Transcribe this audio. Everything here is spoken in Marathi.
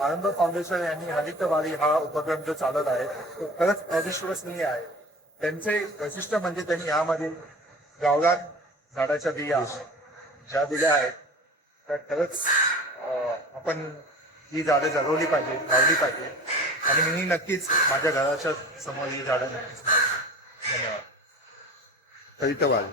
आनंद फाउंडेशन यांनी हरितवारी हा उपक्रम जो चालत आहे तो खरंच अविश्वसनीय आहे. त्यांचे वैशिष्ट्य म्हणजे त्यांनी यामध्ये गावरान झाडाच्या बिया ज्या दिल्या आहेत त्या खरंच आपण ही झाडं जगवली पाहिजे, लावली पाहिजे आणि मी नक्कीच माझ्या घराच्या समोर ही झाडं नक्कीच लावेन. धन्यवाद. हरितवारी.